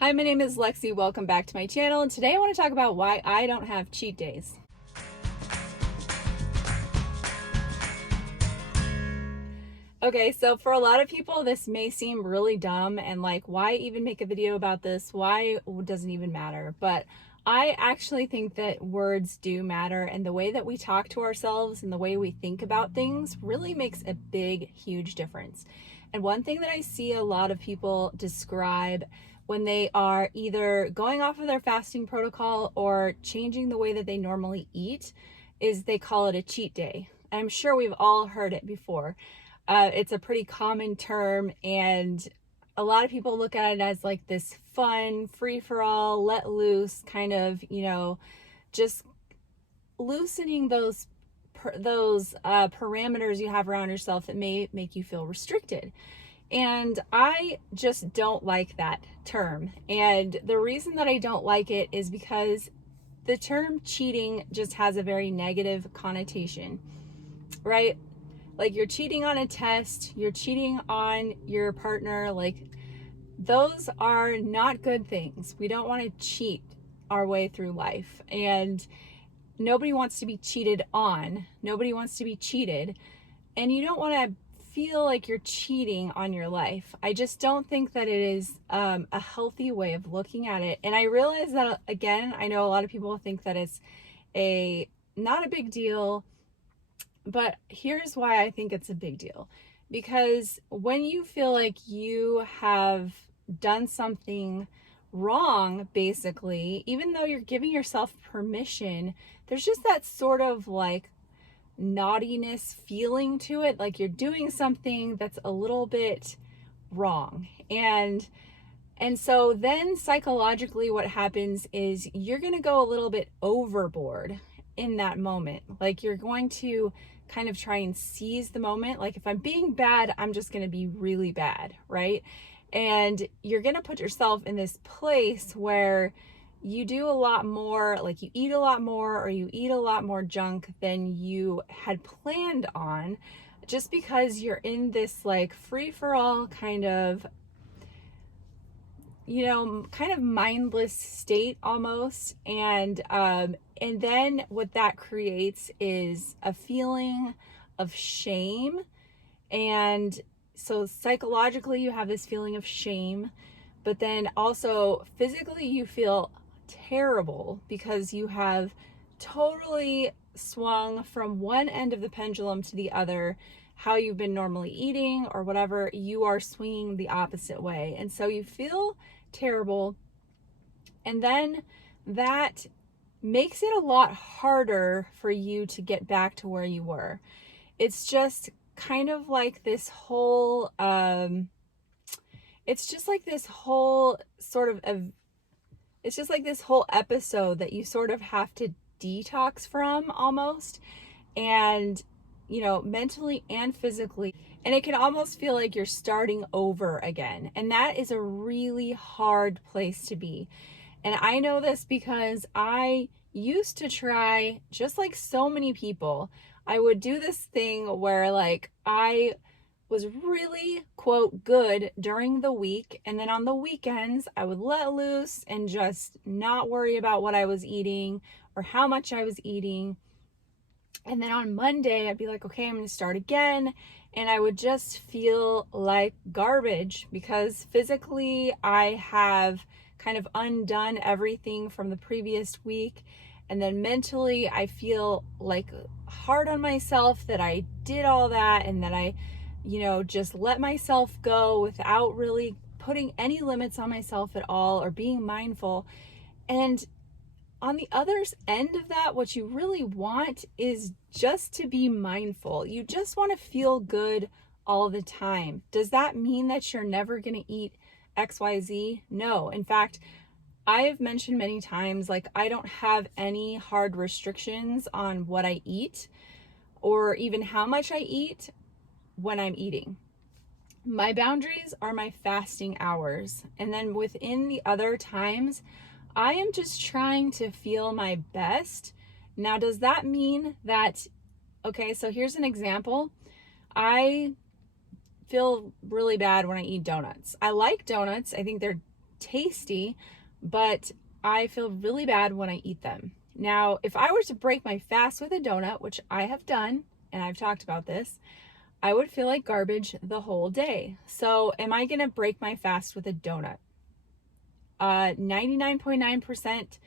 Hi, my name is Lexi. Welcome back to my channel. And today I want to talk about why I don't have cheat days. Okay, so for a lot of people, this may seem really dumb and like, why even make a video about this? Why doesn't even matter? But I actually think that words do matter, and the way that we talk to ourselves and the way we think about things really makes a big, huge difference. And one thing that I see a lot of people describe when they are either going off of their fasting protocol or changing the way that they normally eat is they call it a cheat day. I'm sure we've all heard it before. It's a pretty common term, and a lot of people look at it as like this fun, free-for-all, let loose kind of, just loosening those parameters you have around yourself that may make you feel restricted. And I just don't like that term. And the reason that I don't like it is because the term cheating just has a very negative connotation, right? Like, you're cheating on a test, you're cheating on your partner. Like, those are not good things. We don't want to cheat our way through life. And nobody wants to be cheated on. Nobody wants to be cheated. And you don't want to feel like you're cheating on your life. I just don't think that it is a healthy way of looking at it. And I realize that, again, I know a lot of people think that it's not a big deal. But here's why I think it's a big deal. Because when you feel like you have done something wrong, basically, even though you're giving yourself permission, there's just that sort of like naughtiness feeling to it. Like you're doing something that's a little bit wrong. And so then psychologically what happens is you're going to go a little bit overboard in that moment. Like, you're going to kind of try and seize the moment. Like, if I'm being bad, I'm just going to be really bad, right? And you're going to put yourself in this place where you do a lot more, like you eat a lot more, or you eat a lot more junk than you had planned on, just because you're in this like free-for-all kind of mindless state almost. And then what that creates is a feeling of shame. And so psychologically you have this feeling of shame, but then also physically you feel terrible because you have totally swung from one end of the pendulum to the other. How you've been normally eating or whatever, you are swinging the opposite way. And so you feel terrible. And then that makes it a lot harder for you to get back to where you were. It's just kind of like this whole, it's just like this whole episode that you sort of have to detox from almost. And mentally and physically. And it can almost feel like you're starting over again. And that is a really hard place to be. And I know this because I used to try, just like so many people, I would do this thing where like I was really, quote, good during the week. And then on the weekends, I would let loose and just not worry about what I was eating or how much I was eating. And then on Monday, I'd be like, okay, I'm going to start again. And I would just feel like garbage because physically I have kind of undone everything from the previous week. And then mentally, I feel like hard on myself that I did all that and that I, just let myself go without really putting any limits on myself at all or being mindful. And on the other end of that, what you really want is just to be mindful. You just want to feel good all the time. Does that mean that you're never going to eat XYZ? No. In fact, I have mentioned many times, like, I don't have any hard restrictions on what I eat or even how much I eat when I'm eating. My boundaries are my fasting hours. And then within the other times, I am just trying to feel my best. Now, does that mean that, okay, so here's an example. I feel really bad when I eat donuts. I like donuts. I think they're tasty, but I feel really bad when I eat them. Now, if I were to break my fast with a donut, which I have done, and I've talked about this, I would feel like garbage the whole day. So am I going to break my fast with a donut? 99.9%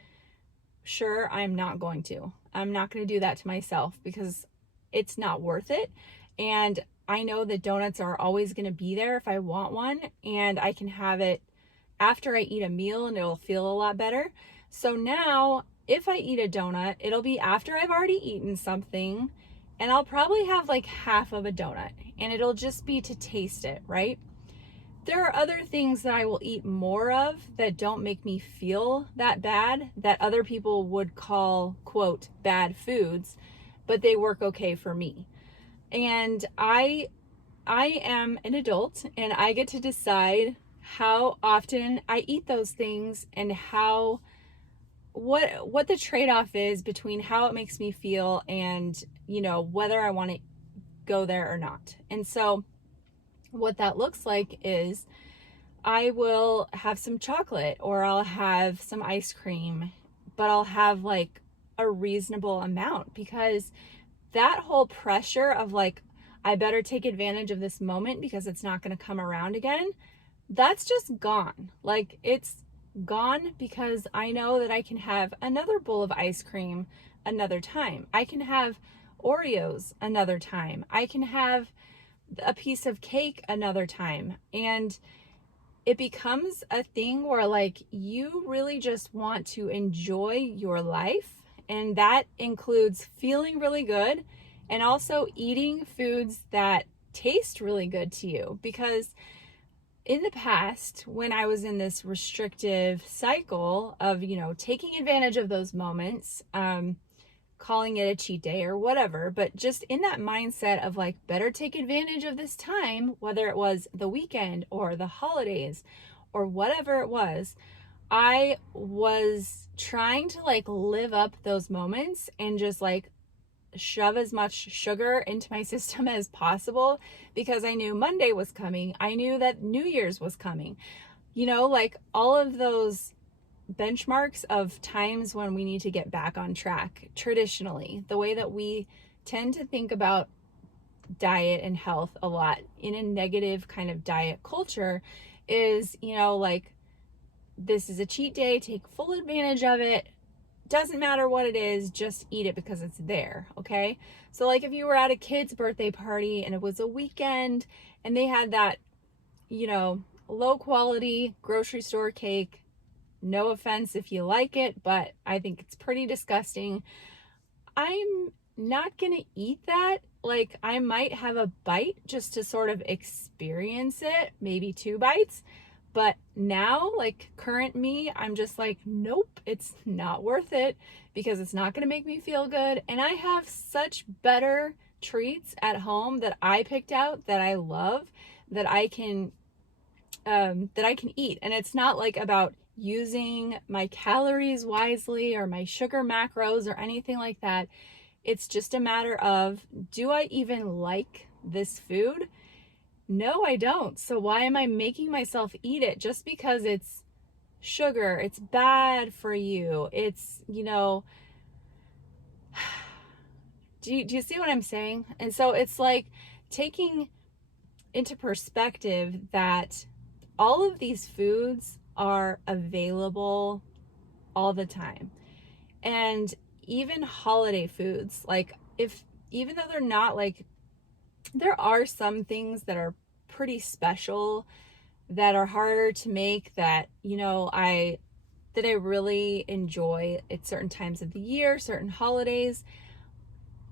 sure I'm not going to. I'm not going to do that to myself because it's not worth it. And I know that donuts are always going to be there if I want one, and I can have it after I eat a meal and it'll feel a lot better. So now if I eat a donut, it'll be after I've already eaten something, and I'll probably have like half of a donut, and it'll just be to taste it, right? There are other things that I will eat more of that don't make me feel that bad, that other people would call, quote, bad foods, but they work okay for me. And I am an adult, and I get to decide how often I eat those things and what the trade-off is between how it makes me feel and, whether I want to go there or not. And so what that looks like is I will have some chocolate or I'll have some ice cream, but I'll have like a reasonable amount, because that whole pressure of like, I better take advantage of this moment because it's not going to come around again, that's just gone. Like, it's gone because I know that I can have another bowl of ice cream another time. I can have Oreos another time. I can have a piece of cake another time. And it becomes a thing where like you really just want to enjoy your life. And that includes feeling really good and also eating foods that taste really good to you. Because in the past, when I was in this restrictive cycle of, taking advantage of those moments, calling it a cheat day or whatever, but just in that mindset of like, better take advantage of this time, whether it was the weekend or the holidays or whatever it was, I was trying to like live up those moments and just like shove as much sugar into my system as possible, because I knew Monday was coming. I knew that New Year's was coming, like all of those benchmarks of times when we need to get back on track. Traditionally, the way that we tend to think about diet and health a lot in a negative kind of diet culture is, like, this is a cheat day, take full advantage of it. Doesn't matter what it is, just eat it because it's there, okay? So like if you were at a kid's birthday party and it was a weekend and they had that, low quality grocery store cake, no offense if you like it, but I think it's pretty disgusting. I'm not gonna eat that. Like, I might have a bite just to sort of experience it, maybe 2 bites. But now, like current me, I'm just like, nope, it's not worth it because it's not going to make me feel good. And I have such better treats at home that I picked out that I love, that I can eat. And it's not like about using my calories wisely or my sugar macros or anything like that. It's just a matter of, do I even like this food? No, I don't. So why am I making myself eat it just because it's sugar? It's bad for you. It's, do you see what I'm saying? And so it's like taking into perspective that all of these foods are available all the time. And even holiday foods, like even though they're not like, there are some things that are pretty special that are harder to make that, I really enjoy at certain times of the year, certain holidays.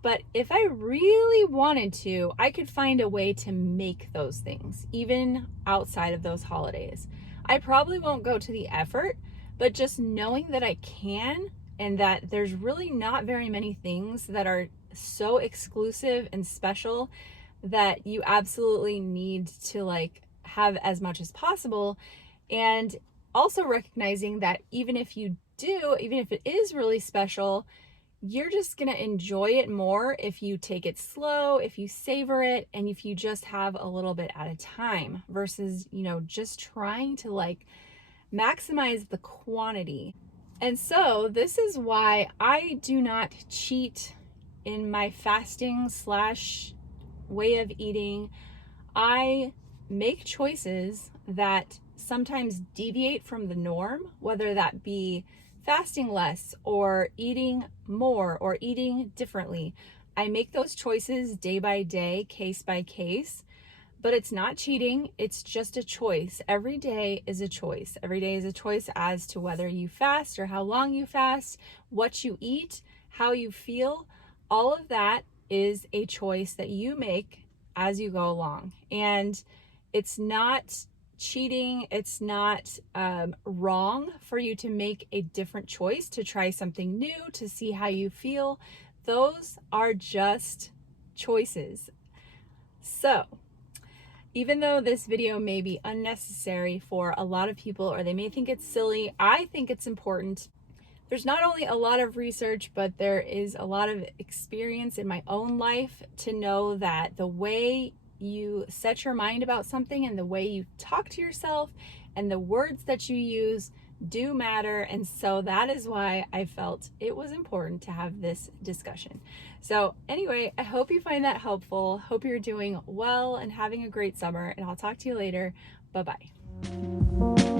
But if I really wanted to, I could find a way to make those things, even outside of those holidays. I probably won't go to the effort, but just knowing that I can, and that there's really not very many things that are so exclusive and special that you absolutely need to like have as much as possible. And also recognizing that even if it is really special, you're just going to enjoy it more if you take it slow, if you savor it, and if you just have a little bit at a time versus, just trying to like maximize the quantity. And so this is why I do not cheat in my fasting slash way of eating. I make choices that sometimes deviate from the norm, whether that be fasting less or eating more or eating differently. I make those choices day by day, case by case, but it's not cheating. It's just a choice. Every day is a choice. Every day is a choice as to whether you fast or how long you fast, what you eat, how you feel. All of that is a choice that you make as you go along. And it's not cheating. It's not wrong for you to make a different choice, to try something new, to see how you feel. Those are just choices. So, even though this video may be unnecessary for a lot of people, or they may think it's silly, I think it's important. There's not only a lot of research, but there is a lot of experience in my own life to know that the way you set your mind about something and the way you talk to yourself and the words that you use do matter. And so that is why I felt it was important to have this discussion. So anyway, I hope you find that helpful. Hope you're doing well and having a great summer, and I'll talk to you later. Bye-bye.